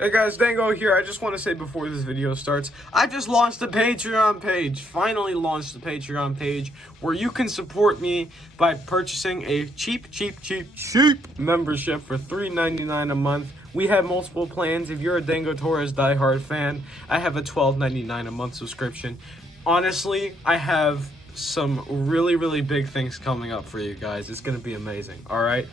Hey guys, Dango here. I just want to say before this video starts, I just launched a Patreon page. Finally launched the Patreon page where you can support me by purchasing a cheap membership for $3.99 a month. We have multiple plans. If you're a Dango Torres diehard fan, I have a $12.99 a month subscription. Honestly, I have some really big things coming up for you guys. It's going to be amazing, all right?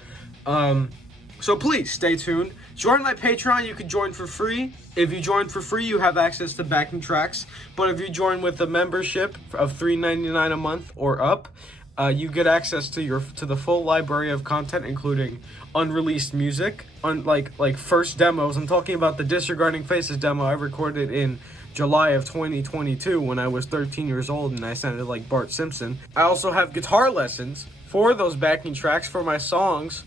So please stay tuned. Join my Patreon. You can join for free. If you join for free, you have access to backing tracks. But if you join with a membership of $3.99 a month or up, you get access to the full library of content, including unreleased music, like first demos. I'm talking about the Disregarding Faces demo I recorded in July of 2022 when I was 13 years old and I sounded like Bart Simpson. I also have guitar lessons for those backing tracks for my songs.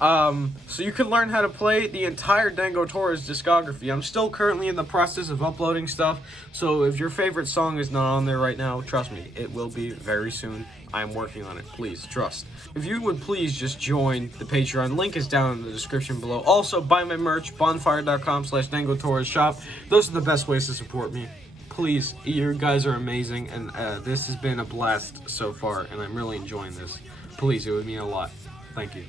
So you can learn how to play the entire Dango Torres discography. I'm still currently in the process of uploading stuff, so if your favorite song is not on there right now, trust me, it will be very soon. I'm working on it. Please, trust. If you would please just join the Patreon, link is down in the description below. Also, buy my merch, bonfire.com/Dango Torres shop. Those are the best ways to support me. Please, you guys are amazing, and this has been a blast so far, and I'm really enjoying this. Please, it would mean a lot. Thank you.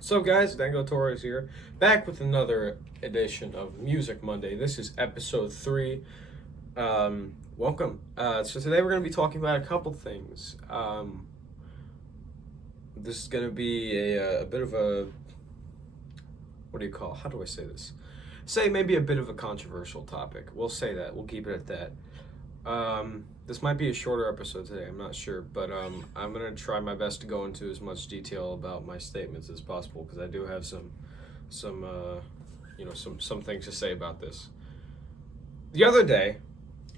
So guys, Dango Torres here, back with another edition of Music Monday. This is episode 3. Welcome. So today we're going to be talking about a couple things. This is going to be a bit of a, how do I say this? Say maybe a bit of a controversial topic. We'll say that. We'll keep it at that. This might be a shorter episode today, I'm not sure, but I'm going to try my best to go into as much detail about my statements as possible, because I do have some things to say about this. The other day,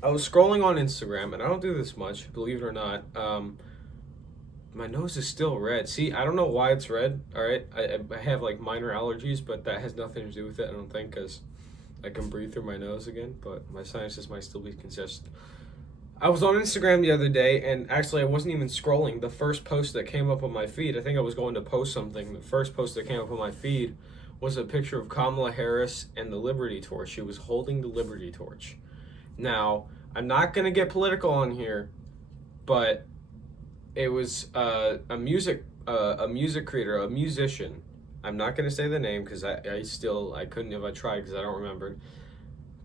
I was scrolling on Instagram, and I don't do this much, believe it or not. My nose is still red. See, I don't know why it's red, all right? I have, like, minor allergies, but that has nothing to do with it, I don't think, because I can breathe through my nose again, but my sinuses might still be congested. I was on Instagram the other day, and actually I wasn't even scrolling. The first post that came up on my feed, I think I was going to post something. The first post that came up on my feed was a picture of Kamala Harris and the Liberty Torch. She was holding the Liberty Torch. Now, I'm not going to get political on here, but it was a music creator, a musician. I'm not going to say the name because I couldn't if I tried because I don't remember.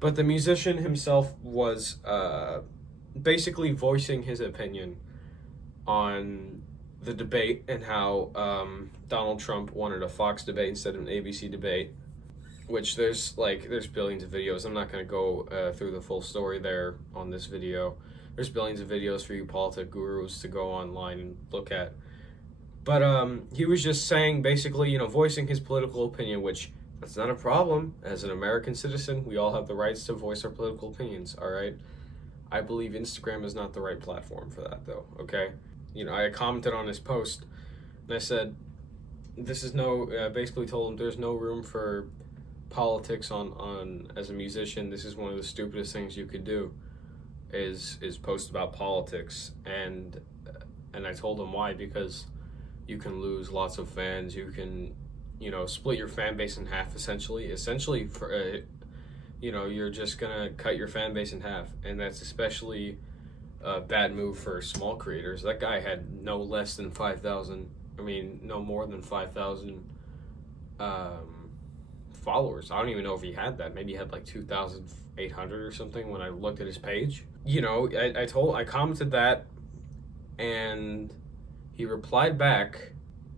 But the musician himself was basically voicing his opinion on the debate and how Donald Trump wanted a Fox debate instead of an ABC debate, which there's billions of videos. I'm not going to go through the full story there on this video. There's billions of videos for you politic gurus to go online and look at. But he was just saying, basically, voicing his political opinion, which that's not a problem. As an American citizen, we all have the rights to voice our political opinions, all right? I believe Instagram is not the right platform for that, though, okay? I commented on his post, and I said, basically told him there's no room for politics on as a musician. This is one of the stupidest things you could do, is post about politics, and I told him why, because you can lose lots of fans, you can, split your fan base in half, essentially for you're just gonna cut your fan base in half, and that's especially a bad move for small creators. That guy had no more than 5,000 followers. I don't even know if he had that. Maybe he had like 2,800 or something when I looked at his page. I commented that, and he replied back.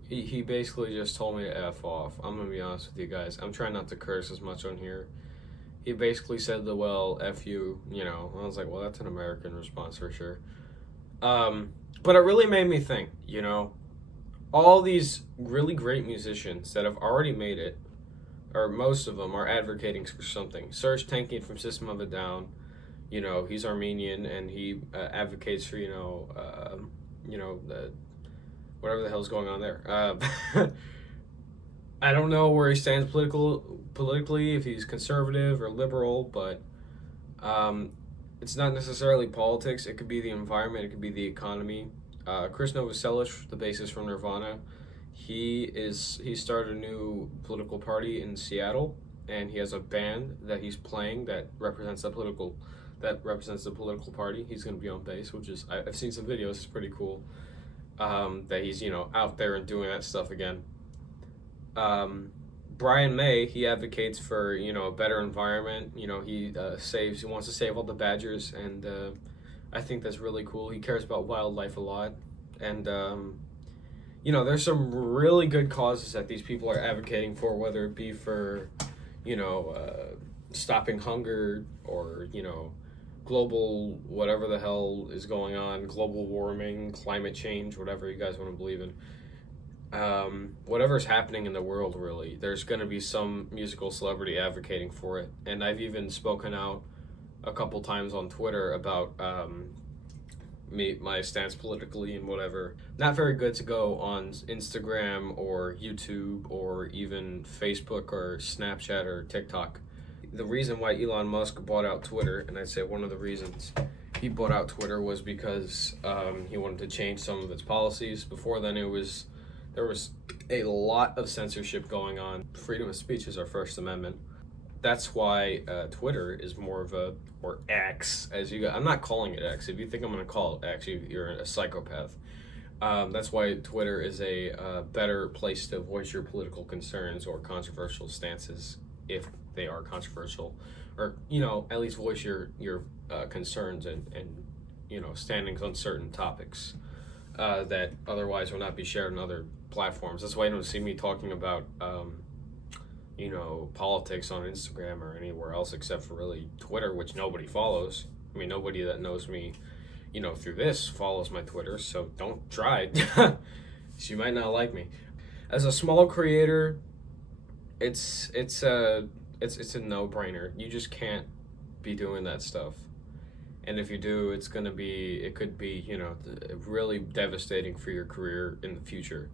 He basically just told me to F off. I'm gonna be honest with you guys. I'm trying not to curse as much on here. He basically said F you, I was like, well, that's an American response for sure. But it really made me think, all these really great musicians that have already made it, or most of them, are advocating for something. Serj Tankian from System of a Down, you know, he's Armenian and he advocates for, whatever the hell's going on there. I don't know where he stands politically, if he's conservative or liberal, but it's not necessarily politics. It could be the environment. It could be the economy. Chris Novoselic, the bassist from Nirvana, he started a new political party in Seattle, and he has a band that he's playing that represents the political party. He's going to be on bass, which is, I've seen some videos. It's pretty cool. That he's out there and doing that stuff again. Brian May, he advocates for a better environment. He wants to save all the badgers, and I think that's really cool. He cares about wildlife a lot, and there's some really good causes that these people are advocating for, whether it be for stopping hunger or global whatever the hell is going on, global warming, climate change, whatever you guys want to believe in. Whatever's happening in the world, really, there's going to be some musical celebrity advocating for it. And I've even spoken out a couple times on Twitter about my stance politically and whatever. Not very good to go on Instagram or YouTube or even Facebook or Snapchat or TikTok. The reason why Elon Musk bought out Twitter, and I'd say one of the reasons he bought out Twitter, was because he wanted to change some of its policies. Before then, there was a lot of censorship going on. Freedom of speech is our First Amendment. That's why Twitter is more of a, or X, as you got. I'm not calling it X. If you think I'm going to call it X, you're a psychopath. That's why Twitter is a better place to voice your political concerns or controversial stances, if they are controversial, or at least voice your concerns and standings on certain topics that otherwise will not be shared on other platforms. That's why you don't see me talking about politics on Instagram or anywhere else except for really Twitter, which nobody follows. I mean, nobody that knows me through this follows my Twitter, so don't try. You might not like me. As a small creator, it's a no-brainer. You just can't be doing that stuff. And if you do, it could be really devastating for your career in the future.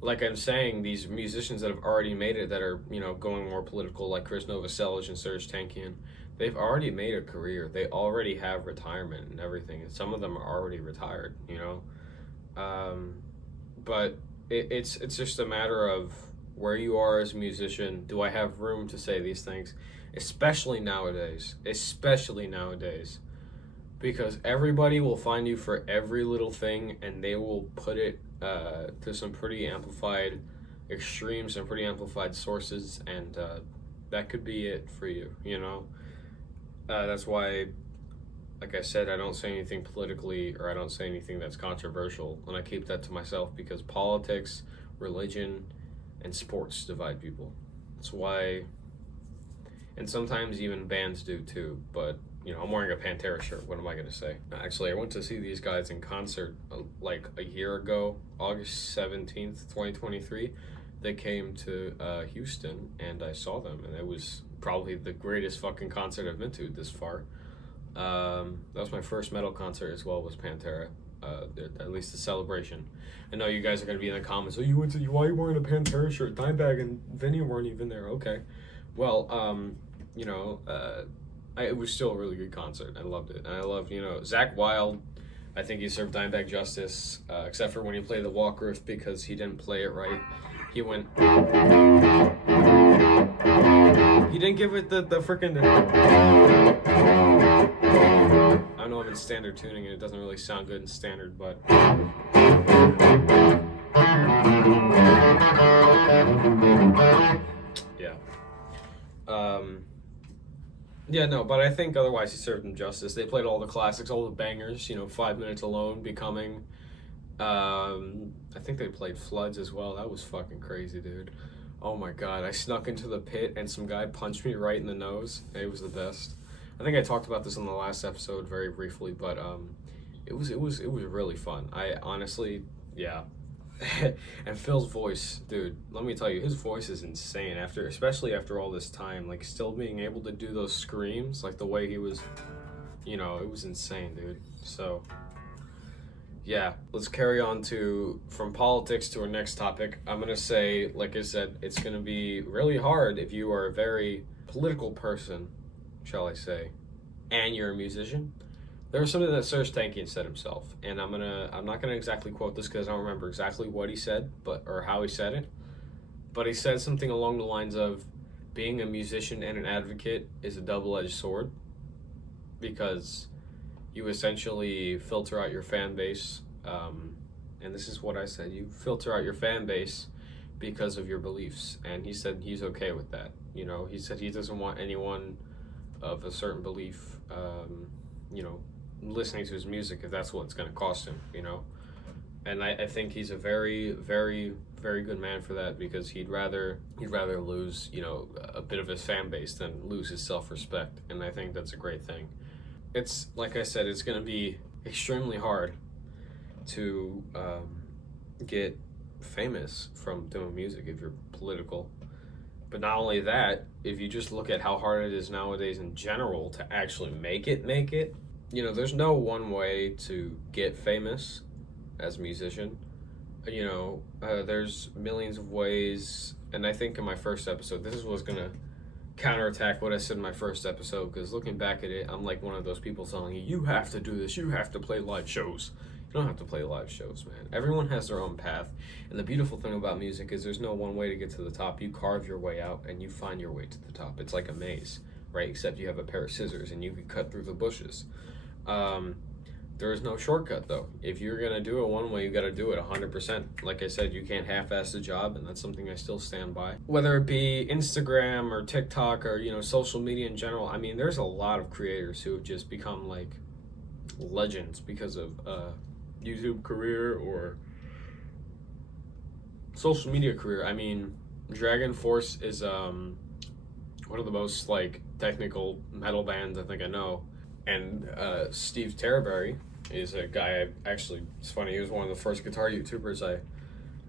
Like I'm saying, these musicians that have already made it, that are going more political, like Chris Novoselic and Serj Tankian, they've already made a career. They already have retirement and everything, and some of them are already retired. But it's just a matter of where you are as a musician. Do I have room to say these things? Especially nowadays, because everybody will find you for every little thing, and they will put it to some pretty amplified extremes and pretty amplified sources, and that could be it for you. That's why, like I said, I don't say anything politically, or I don't say anything that's controversial, and I keep that to myself, because politics, religion, and sports divide people. That's why, and sometimes even bands do too, but I'm wearing a Pantera shirt. What am I going to say? Actually, I went to see these guys in concert like a year ago, August 17th, 2023. They came to Houston, and I saw them, and it was probably the greatest fucking concert I've been to this far. That was my first metal concert as well, was Pantera. At least the Celebration. I know you guys are going to be in the comments, why are you wearing a Pantera shirt? Dimebag and Vinny weren't even there. Okay. Well, it was still a really good concert. I loved it. And I loved, Zakk Wylde. I think he served Dimebag justice, except for when he played the walk riff, because he didn't play it right. He didn't give it the freaking... I know I'm in standard tuning and it doesn't really sound good in standard, but... Yeah. Yeah, no, but I think otherwise he served him justice. They played all the classics, all the bangers, 5 Minutes Alone, Becoming. I think they played Floods as well. That was fucking crazy, dude. Oh my god, I snuck into the pit and some guy punched me right in the nose. It was the best. I think I talked about this in the last episode very briefly, but it was really fun. I honestly, yeah. And Phil's voice, dude, let me tell you, his voice is insane, especially after all this time, like still being able to do those screams, like the way he was You know, it was insane, dude. So, yeah, let's carry on from politics to our next topic. I'm gonna say, like I said, it's gonna be really hard if you are a very political person, shall I say, and you're a musician. There was something that Serge Tankian said himself, and I'm not gonna exactly quote this because I don't remember exactly what he said, or how he said it, but he said something along the lines of, being a musician and an advocate is a double-edged sword, because you essentially filter out your fan base, and this is what I said, you filter out your fan base because of your beliefs, and he said he's okay with that. You know, he said he doesn't want anyone of a certain belief, you know, listening to his music if that's what it's going to cost him, you know. And I think he's a very, very, very good man for that, because he'd rather lose, you know, a bit of his fan base than lose his self-respect, and I think that's a great thing. It's, like I said, it's going to be extremely hard to get famous from doing music if you're political. But not only that, if you just look at how hard it is nowadays in general to actually make it, you know, there's no one way to get famous as a musician. You know, there's millions of ways, and I think in my first episode, this is what's going to counterattack what I said in my first episode, because looking back at it, I'm like one of those people telling you, you have to do this, you have to play live shows. You don't have to play live shows, man. Everyone has their own path, and the beautiful thing about music is there's no one way to get to the top. You carve your way out, and you find your way to the top. It's like a maze, right? Except you have a pair of scissors, and you can cut through the bushes. There is no shortcut, though. If you're going to do it one way, you got to do it 100%. Like I said, you can't half-ass the job, and that's something I still stand by. Whether it be Instagram or TikTok or, you know, social media in general, I mean, there's a lot of creators who have just become, like, legends because of YouTube career or social media career. I mean, Dragon Force is one of the most, like, technical metal bands I think I know. And Steve Terberry is a guy it's funny, he was one of the first guitar YouTubers I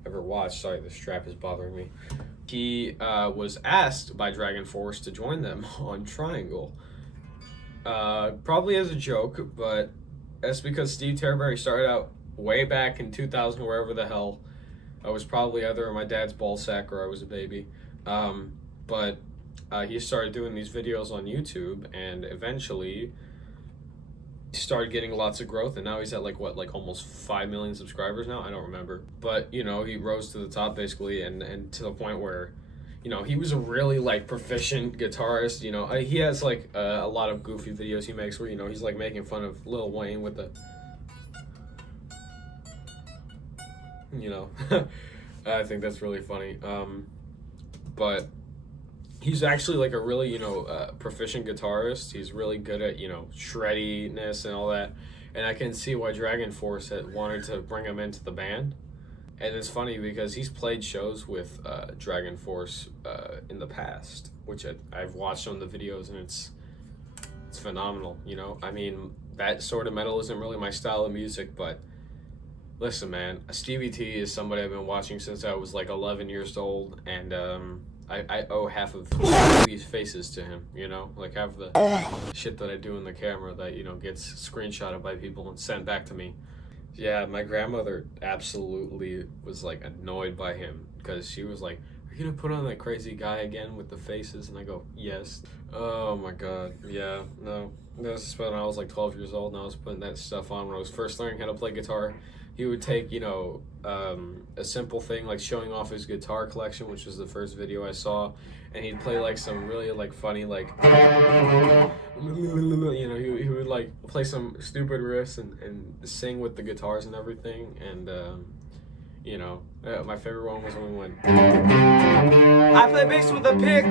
ever watched. Sorry, the strap is bothering me. He was asked by Dragon Force to join them on Triangle. Probably as a joke, but that's because Steve Terberry started out way back in 2000, wherever the hell. I was probably either in my dad's ballsack or I was a baby. But he started doing these videos on YouTube, and eventually started getting lots of growth, and now he's at like almost 5 million subscribers now. I don't remember, but you know, he rose to the top basically, and to the point where, you know, he was a really like proficient guitarist. You know, he has like a lot of goofy videos he makes where, you know, he's like making fun of Lil Wayne with the, you know, I think that's really funny. But he's actually like a really, you know, proficient guitarist. He's really good at, you know, shreddiness and all that. And I can see why Dragon Force had wanted to bring him into the band. And it's funny because he's played shows with Dragon Force in the past, which I've watched on the videos, and it's phenomenal, you know? I mean, that sort of metal isn't really my style of music, but listen, man, Stevie T is somebody I've been watching since I was like 11 years old, and I owe half of these faces to him, you know? Like half the shit that I do in the camera that, you know, gets screenshotted by people and sent back to me. Yeah, my grandmother absolutely was like annoyed by him because she was like, "Are you gonna put on that crazy guy again with the faces?" And I go, "Yes." Oh my god, yeah, no. This was when I was like 12 years old, and I was putting that stuff on when I was first learning how to play guitar. He would take, you know, a simple thing like showing off his guitar collection, which was the first video I saw, and he'd play like some really like funny like, you know, he would like play some stupid riffs and sing with the guitars and everything, and you know, my favorite one was when we went, "I play bass with a pick.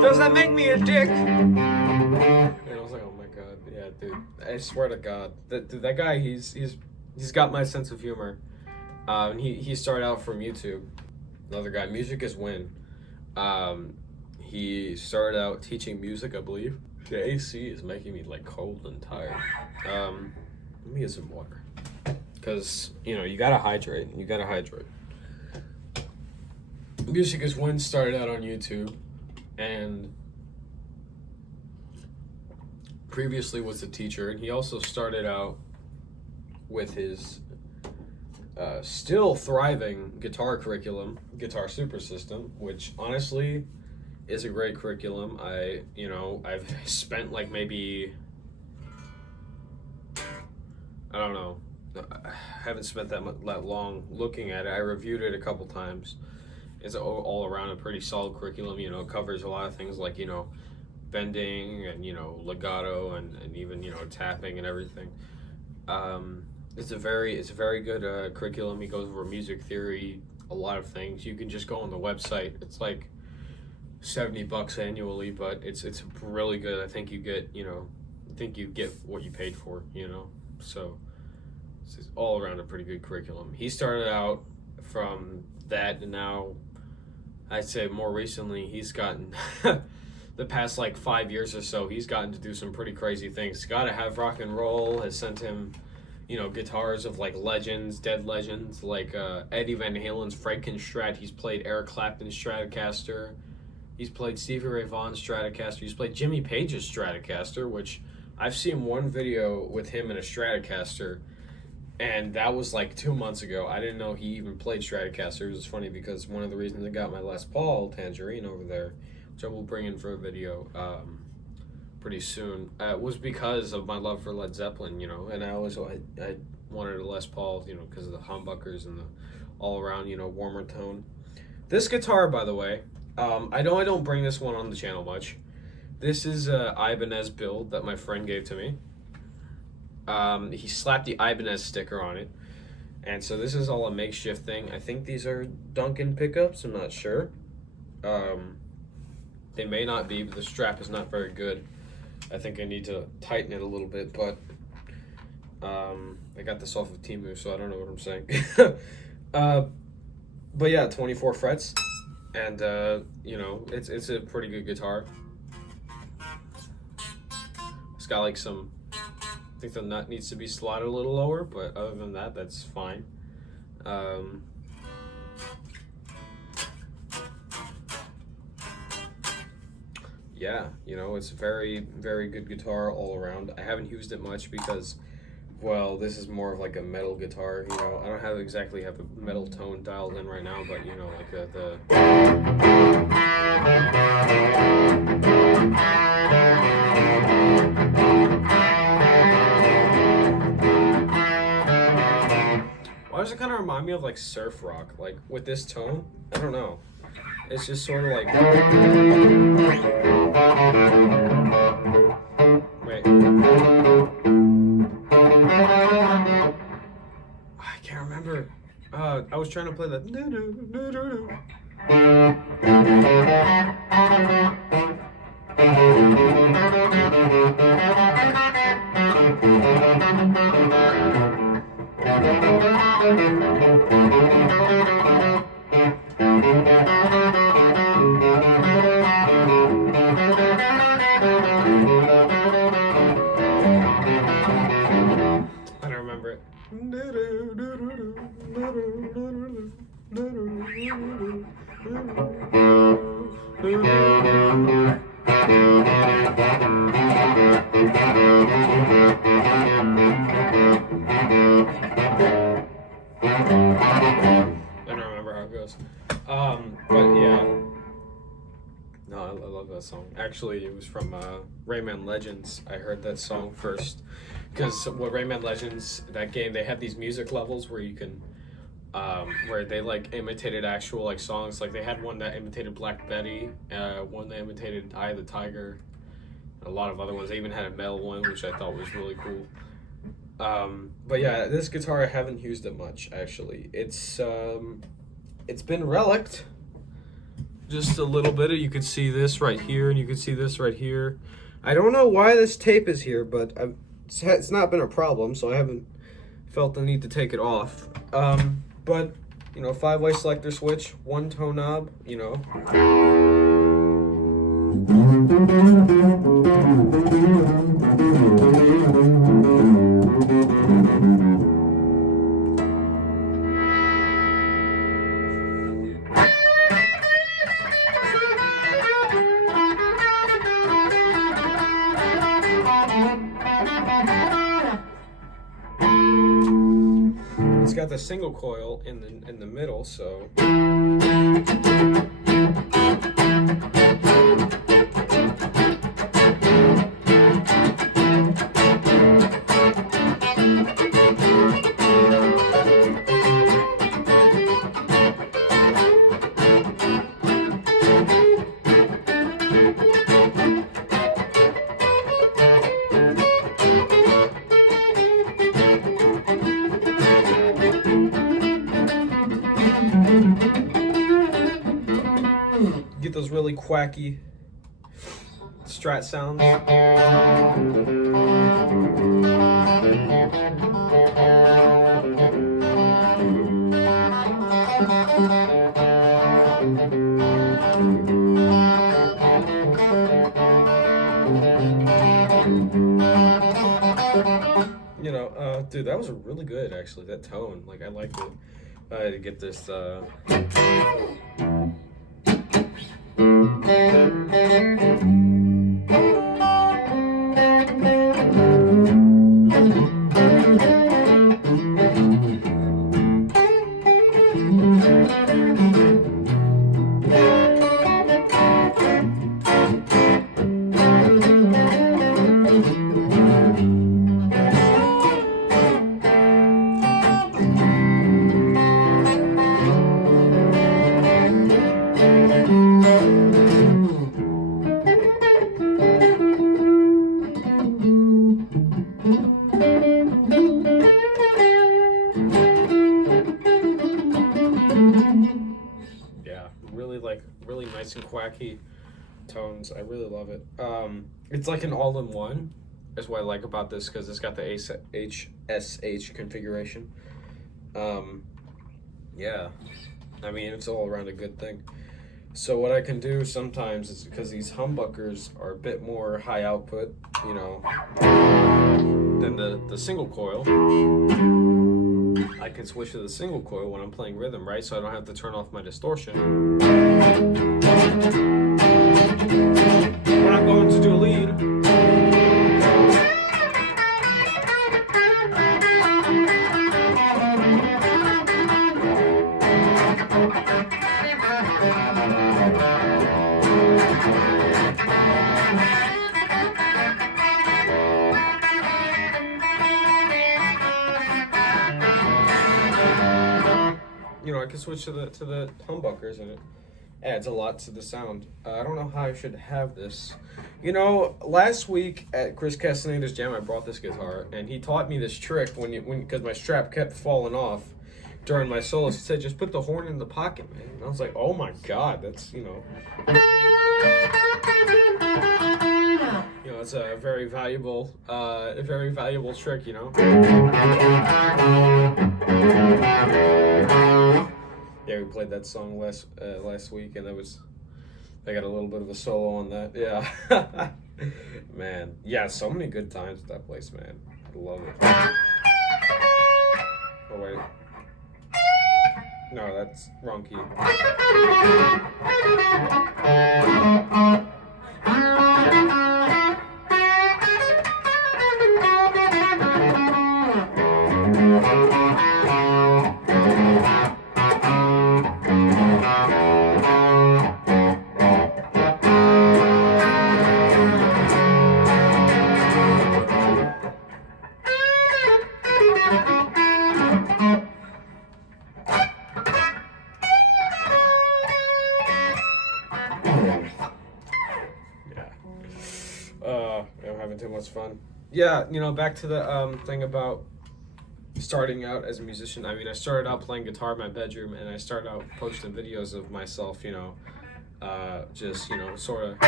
Does that make me a dick?" And I was like, oh my god, yeah, dude. I swear to God, that guy, he's got my sense of humor. He started out from YouTube. Another guy, Music is Win. He started out teaching music, I believe. The AC is making me like cold and tired. Let me get some water, because you know, you gotta hydrate. Music is Win started out on YouTube, and previously was a teacher, and he also started out with his still thriving guitar curriculum, Guitar Super System, which honestly is a great curriculum. I've spent like maybe, I don't know, I haven't spent that long looking at it. I reviewed it a couple times. It's all around a pretty solid curriculum. It covers a lot of things like, bending and, legato and even, tapping and everything. It's a very good curriculum. He goes over music theory, a lot of things. You can just go on the website. It's like $70 annually, but it's really good. I think you get what you paid for, so it's all around a pretty good curriculum. He started out from that, and now I'd say more recently he's gotten the past like 5 years or so, he's gotten to do some pretty crazy things. Gotta Have Rock and Roll has sent him, guitars of like legends, dead legends, like Eddie Van Halen's Frankenstrat. He's played Eric Clapton's Stratocaster. He's played Stevie Ray Vaughan's Stratocaster. He's played Jimmy Page's Stratocaster, which I've seen one video with him in a Stratocaster, and that was like 2 months ago. I didn't know he even played Stratocaster. It was funny because one of the reasons I got my Les Paul Tangerine over there, which I will bring in for a video pretty soon, was because of my love for Led Zeppelin, and I wanted a Les Paul, because of the humbuckers and the all-around, warmer tone. This guitar, by the way, I know I don't bring this one on the channel much. This is a Ibanez build that my friend gave to me. He slapped the Ibanez sticker on it, and so this is all a makeshift thing. I think these are Duncan pickups, I'm not sure. They may not be, but the strap is not very good. I think I need to tighten it a little bit, but I got this off of Temu, so I don't know what I'm saying. But yeah, 24 frets, and it's a pretty good guitar. It's got like some, I think the nut needs to be slotted a little lower, but other than that, that's fine. Yeah, it's a very, very good guitar all around. I haven't used it much because, well, this is more of like a metal guitar. I don't exactly have a metal tone dialed in right now, but like the why does it kind of remind me of like surf rock, like with this tone? I don't know. It's just sort of like, wait, I can't remember. I was trying to play that. I don't remember it. I don't remember how it goes. But yeah. No, I love that song. Actually, it was from Rayman Legends. I heard that song first. Because what Rayman Legends, that game, they have these music levels where you can, where they like imitated actual like songs. Like they had one that imitated Black Betty, one that imitated Eye of the Tiger, and a lot of other ones. They even had a metal one, which I thought was really cool. But yeah, this guitar I haven't used it much actually. It's been relicked just a little bit. You can see this right here, and you can see this right here. I don't know why this tape is here, but it's not been a problem, so I haven't felt the need to take it off. But 5-way selector switch, 1-tone knob, it's got the single coil in the middle, so. Get those really quacky strat sounds. You know, dude, that was really good, actually, that tone. Like, I liked it. I had to get this, really nice and quacky tones. I really love it. It's like an all-in-one. That's what I like about this, because it's got the HSH configuration. Yeah, I mean, it's all around a good thing. So what I can do sometimes is, because these humbuckers are a bit more high output, you know, than the single coil, I can switch to the single coil when I'm playing rhythm, right? So I don't have to turn off my distortion. When I'm going to do a lead, you know, I can switch to the humbuckers, and it adds a lot to the sound. I don't know how I should have this. You know, last week at Chris Castaneda's jam, I brought this guitar, and he taught me this trick because my strap kept falling off during my solos. He said, just put the horn in the pocket, man. And I was like, oh my God, that's, you know, it's a very valuable trick, you know. Yeah, we played that song last week, and I got a little bit of a solo on that. Yeah, man. Yeah, so many good times at that place, man. I love it. Oh wait, no, that's wrong key. I'm having too much fun. Yeah, you know, back to the thing about starting out as a musician. I mean, I started out playing guitar in my bedroom, and I started out posting videos of myself, you know, just, you know, sort of,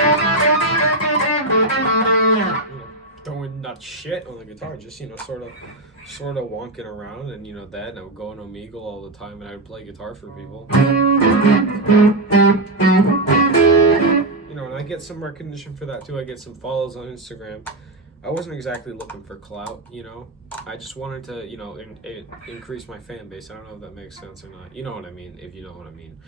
throwing nut shit on the guitar, just, you know, sort of wonking around, and, you know, that, and I would go on Omegle all the time, and I would play guitar for people. You know, and I get some recognition for that too. I get some follows on Instagram. I wasn't exactly looking for clout, you know. I just wanted to, you know, increase my fan base. I don't know if that makes sense or not. You know what I mean, if you know what I mean.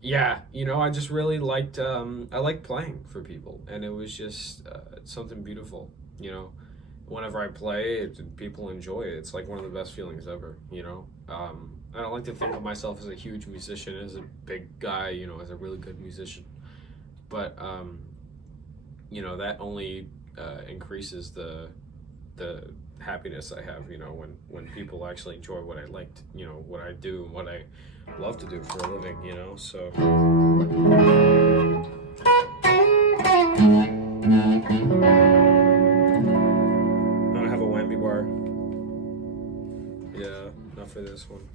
Yeah, you know, I just really liked, I liked playing for people, and it was just something beautiful, you know. whenever I play, people enjoy it. It's like one of the best feelings ever, you know? I don't like to think of myself as a huge musician, as a big guy, you know, as a really good musician. But, you know, that only increases the happiness I have, you know, when people actually enjoy what I like, you know, what I do and what I love to do for a living, you know, so. I don't have a whammy bar. Yeah, not for this one.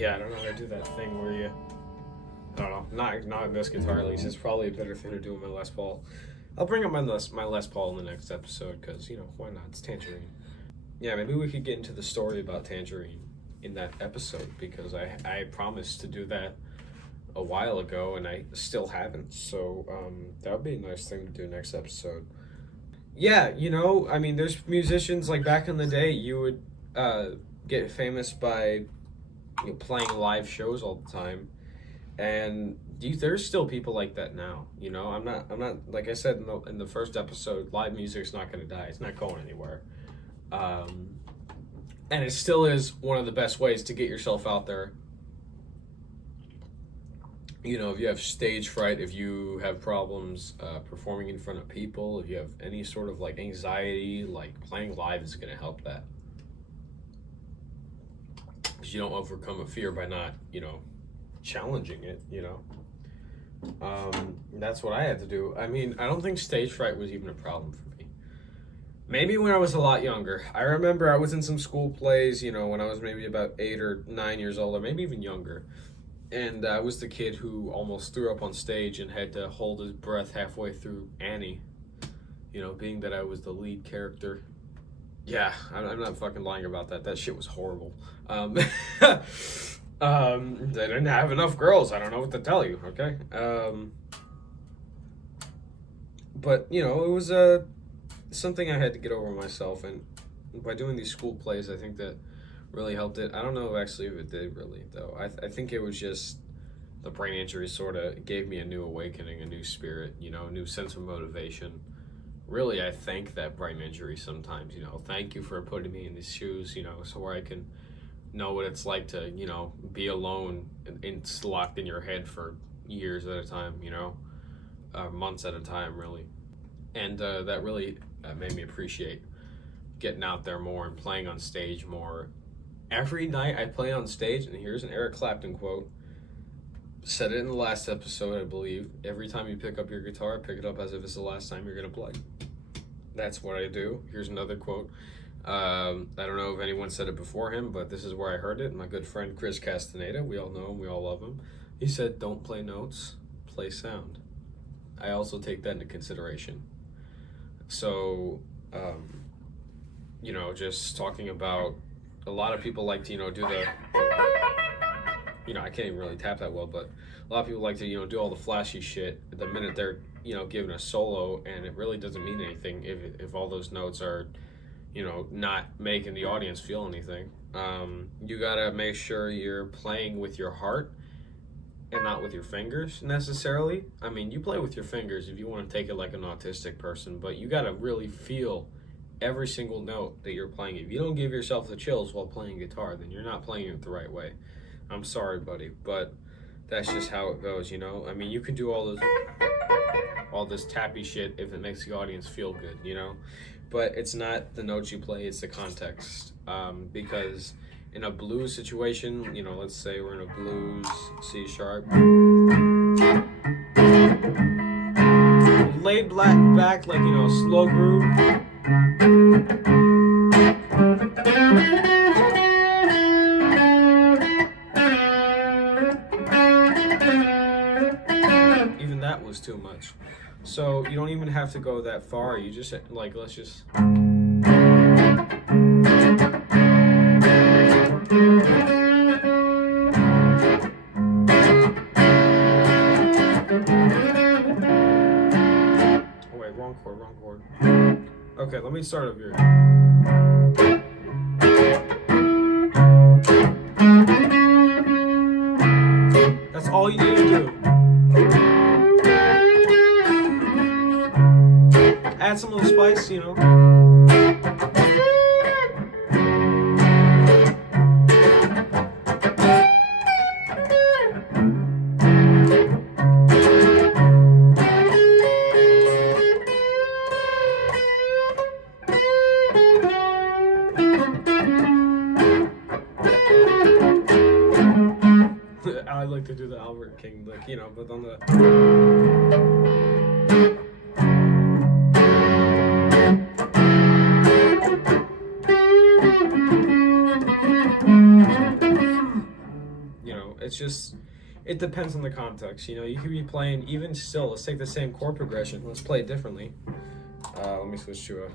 Yeah, I don't know how to do that thing where you, I don't know, not on this guitar at least. It's probably a better thing to do with my Les Paul. I'll bring up my Les Paul in the next episode because, you know, why not? It's Tangerine. Yeah, maybe we could get into the story about Tangerine in that episode because I promised to do that a while ago and I still haven't. So that would be a nice thing to do next episode. Yeah, you know, I mean, there's musicians like back in the day, you would get famous by playing live shows all the time, and there's still people like that now. You know, I'm not like I said in the first episode, live music's not going to die. It's not going anywhere, and it still is one of the best ways to get yourself out there. You know, if you have stage fright, if you have problems performing in front of people, if you have any sort of like anxiety, like playing live is going to help that. Because you don't overcome a fear by not, you know, challenging it, you know. That's what I had to do. I mean, I don't think stage fright was even a problem for me. Maybe when I was a lot younger. I remember I was in some school plays, you know, when I was maybe about 8 or 9 years old, or maybe even younger. And I was the kid who almost threw up on stage and had to hold his breath halfway through Annie. You know, being that I was the lead character. Yeah, I'm not fucking lying about that. That shit was horrible. They didn't have enough girls. I don't know what to tell you, okay? But, you know, it was something I had to get over myself. And by doing these school plays, I think that really helped it. I don't know actually if it did really, though. I think it was just the brain injury sort of gave me a new awakening, a new spirit, you know, a new sense of motivation. Really, I thank that brain injury sometimes, you know. Thank you for putting me in these shoes, you know, so where I can know what it's like to, you know, be alone and it's locked in your head for years at a time, you know, months at a time, really. And that really made me appreciate getting out there more and playing on stage more. Every night I play on stage, and here's an Eric Clapton quote. Said it in the last episode, I believe. Every time you pick up your guitar, pick it up as if it's the last time you're going to play. That's what I do. Here's another quote. I don't know if anyone said it before him, but this is where I heard it. My good friend Chris Castaneda, we all know him, we all love him. He said, don't play notes, play sound. I also take that into consideration. So, you know, just talking about, a lot of people like to, you know, do the, you know, I can't even really tap that well, but a lot of people like to, you know, do all the flashy shit the minute they're, you know, giving a solo, and it really doesn't mean anything if all those notes are, you know, not making the audience feel anything. You gotta make sure you're playing with your heart and not with your fingers necessarily. I mean, you play with your fingers if you want to take it like an autistic person, but you gotta really feel every single note that you're playing. If you don't give yourself the chills while playing guitar, then you're not playing it the right way. I'm sorry, buddy, but that's just how it goes, you know? I mean, you can do all this tappy shit if it makes the audience feel good, you know? But it's not the notes you play, it's the context. Because in a blues situation, you know, let's say we're in a blues C sharp. Laid back like, you know, slow groove. Even that was too much. So you don't even have to go that far. You just, like, let's just. me start over here. That's all you need to do. Add some little spice, you know. I like to do the Albert King, like, you know, but on the... You know, it's just, it depends on the context. You know, you could be playing, even still, let's take the same chord progression. Let's play it differently. Let me switch to a...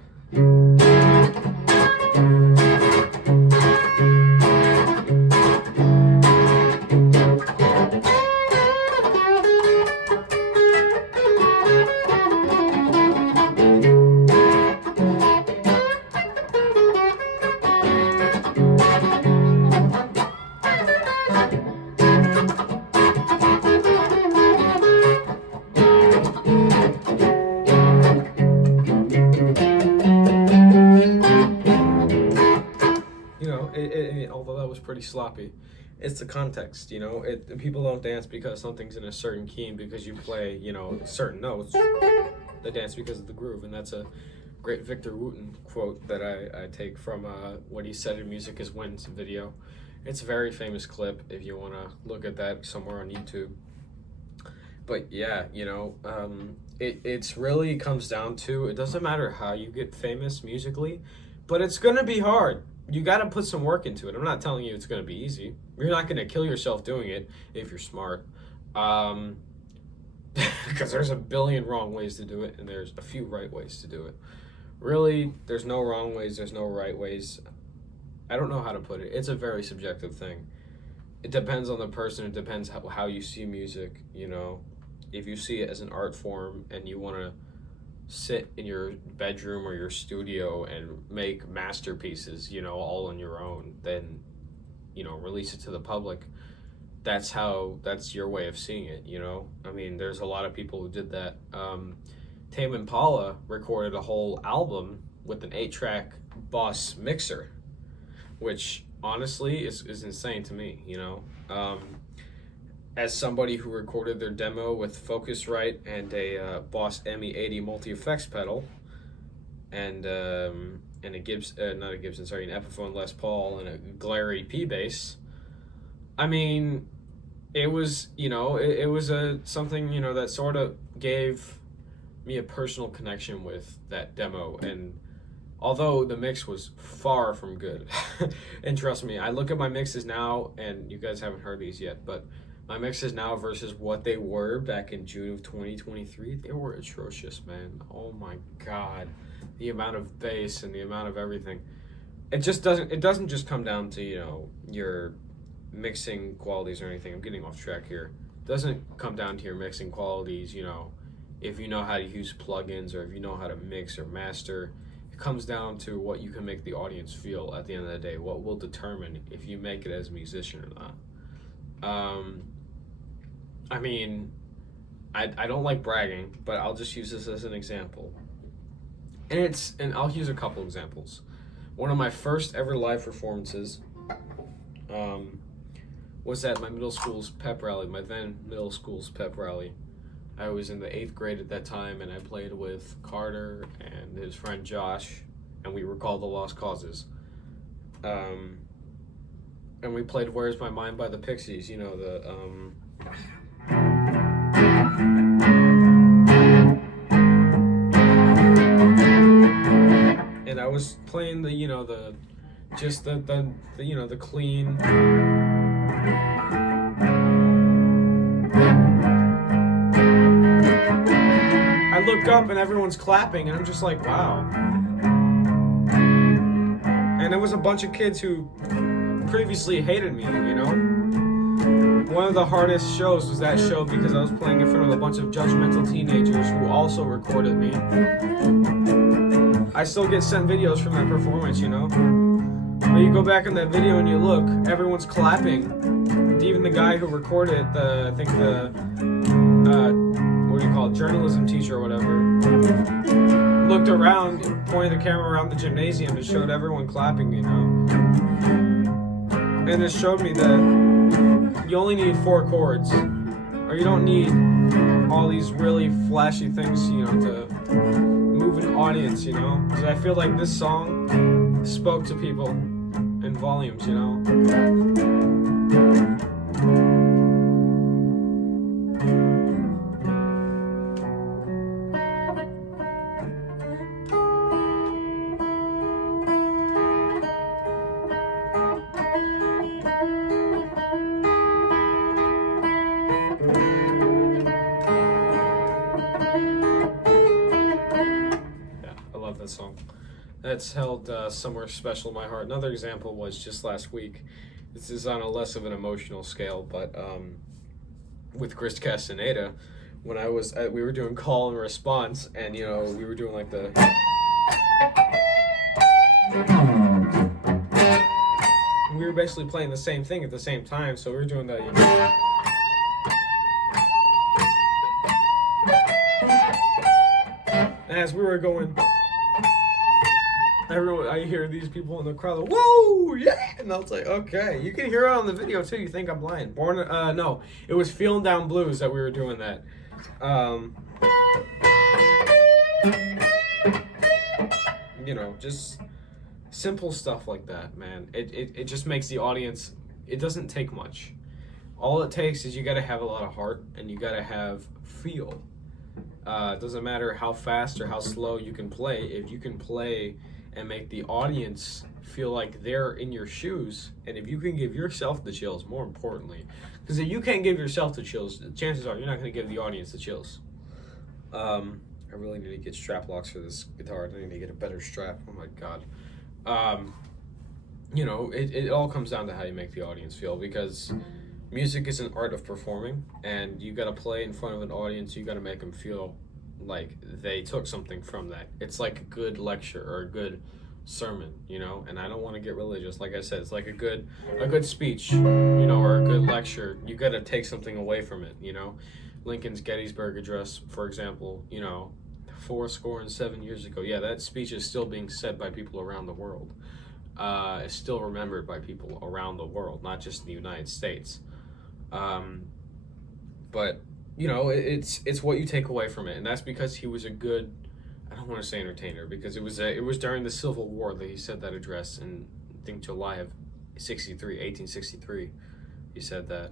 Although that was pretty sloppy, it's the context, you know. People don't dance because something's in a certain key and because you play, you know, certain notes. They dance because of the groove, and that's a great Victor Wooten quote that I take from what he said in Music Is Wins video. It's a very famous clip if you want to look at that somewhere on YouTube. But yeah, you know, it's really comes down to, it doesn't matter how you get famous musically, but it's gonna be hard. You got to put some work into it. I'm not telling you it's going to be easy. You're not going to kill yourself doing it if you're smart. Because there's a billion wrong ways to do it, and there's a few right ways to do it. Really, there's no wrong ways, there's no right ways. I don't know how to put it. It's a very subjective thing. It depends on the person. It depends how you see music, you know. If you see it as an art form and you want to sit in your bedroom or your studio and make masterpieces, you know, all on your own, then, you know, release it to the public. That's your way of seeing it, you know. I mean, there's a lot of people who did that. Tame Impala recorded a whole album with an 8-track Boss mixer, which honestly is insane to me, you know. As somebody who recorded their demo with Focusrite and a Boss ME80 multi-effects pedal, and a an Epiphone Les Paul and a Glary P bass. I mean, it was, you know, it was something, you know, that sort of gave me a personal connection with that demo. And although the mix was far from good, and trust me, I look at my mixes now, and you guys haven't heard these yet, but my mixes now versus what they were back in June of 2023, they were atrocious, man. Oh my God. The amount of bass and the amount of everything. It doesn't just come down to, you know, your mixing qualities or anything. I'm getting off track here. It doesn't come down to your mixing qualities, you know, if you know how to use plugins or if you know how to mix or master. It comes down to what you can make the audience feel at the end of the day. What will determine if you make it as a musician or not. I mean, I don't like bragging, but I'll just use this as an example. And I'll use a couple examples. One of my first ever live performances was at my middle school's pep rally, my then middle school's pep rally. I was in the 8th grade at that time, and I played with Carter and his friend Josh, and we were called the Lost Causes. And we played Where's My Mind by the Pixies, you know, and I was playing the, you know, the you know, the clean. I look up and everyone's clapping, and I'm just like, wow. And there was a bunch of kids who previously hated me, you know. One of the hardest shows was that show because I was playing in front of a bunch of judgmental teenagers who also recorded me. I still get sent videos from that performance, you know? But you go back in that video and you look, everyone's clapping. Even the guy who recorded it, I think the, what do you call it, journalism teacher or whatever, looked around, pointed the camera around the gymnasium and showed everyone clapping, you know? And it showed me that you only need 4 chords, or you don't need all these really flashy things, you know, to move an audience, you know? Because I feel like this song spoke to people in volumes, you know? That song. That's held somewhere special in my heart. Another example was just last week. This is on a less of an emotional scale, but with Chris Castaneda, when I was we were doing call and response, and you know, we were doing like the we were basically playing the same thing at the same time, so we were doing that, you know, and as we were going, I hear these people in the crowd like, whoa, yeah! And I was like, okay. You can hear it on the video too, you think I'm lying. No, it was Feeling Down Blues that we were doing that. You know, just simple stuff like that, man. It just makes the audience, it doesn't take much. All it takes is you gotta have a lot of heart, and you gotta have feel. It doesn't matter how fast or how slow you can play. If you can play and make the audience feel like they're in your shoes, and if you can give yourself the chills, more importantly, because if you can't give yourself the chills, chances are you're not going to give the audience the chills. I really need to get strap locks for this guitar. I need to get a better strap. Oh my god. You know, it all comes down to how you make the audience feel, because music is an art of performing, and you got to play in front of an audience. You got to make them feel like they took something from that. It's like a good lecture or a good sermon, you know? And I don't want to get religious. Like I said, it's like a good speech, you know, or a good lecture. You got to take something away from it, you know? Lincoln's Gettysburg Address, for example, you know, 77 years ago. Yeah, that speech is still being said by people around the world. It's still remembered by people around the world, not just in the United States. But you know, it's what you take away from it, and that's because he was a good, I don't want to say entertainer, because it was during the Civil War that he said that address in, I think, July of 1863. He said that.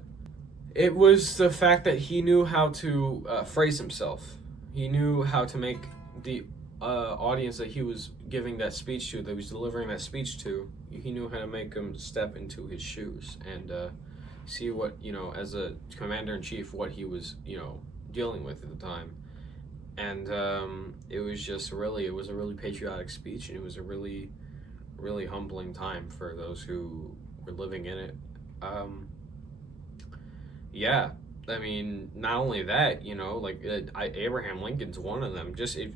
It was the fact that he knew how to phrase himself. He knew how to make the audience that he was giving that speech to, that he was delivering that speech to, he knew how to make them step into his shoes and see what, you know, as a commander-in-chief, what he was, you know, dealing with at the time. And it was a really patriotic speech, and it was a really, really humbling time for those who were living in it. Yeah, I mean, not only that, you know, like Abraham Lincoln's one of them. Just if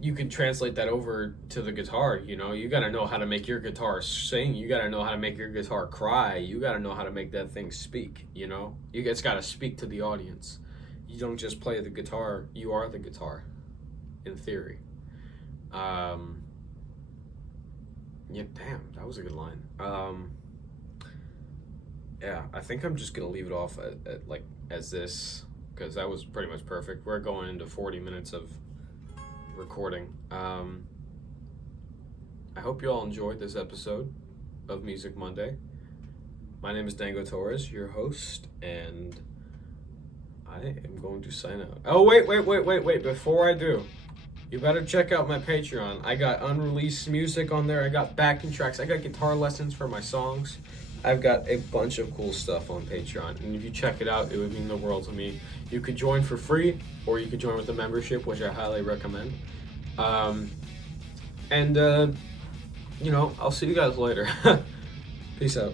you could translate that over to the guitar, you know, you got to know how to make your guitar sing. You got to know how to make your guitar cry. You got to know how to make that thing speak, you know. It's got to speak to the audience. You don't just play the guitar. You are the guitar, in theory. Yeah, damn, that was a good line. Yeah, I think I'm just gonna leave it off as this, because that was pretty much perfect. We're going into 40 minutes of recording. I hope you all enjoyed this episode of Music Monday. My name is Dango Torres, your host, and I am going to sign out. Oh, wait. Before I do, you better check out my Patreon. I got unreleased music on there. I got backing tracks. I got guitar lessons for my songs. I've got a bunch of cool stuff on Patreon, and if you check it out, it would mean the world to me. You could join for free, or you could join with a membership, which I highly recommend. You know, I'll see you guys later. Peace out.